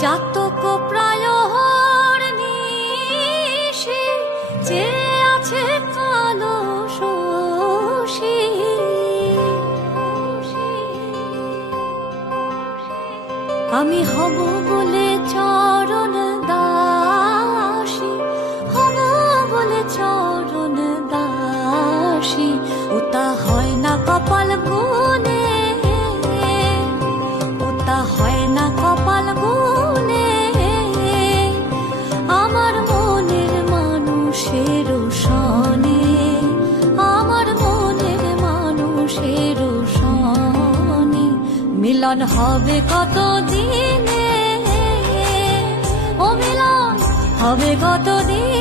জাতক প্রায় নিশে যে আছে কালো শোষী, আমি হব বলে চরণ দাসী, হব বলে চরণ দাসী। ওটা হয় না কপাল গুনে, ওটা হয় না কপাল গুনে। আমার মনের মানুষের সনে, আমার মনের মানুষের সনে মিলন হবে কত দিনে, ও মিলন হবে কত দিন।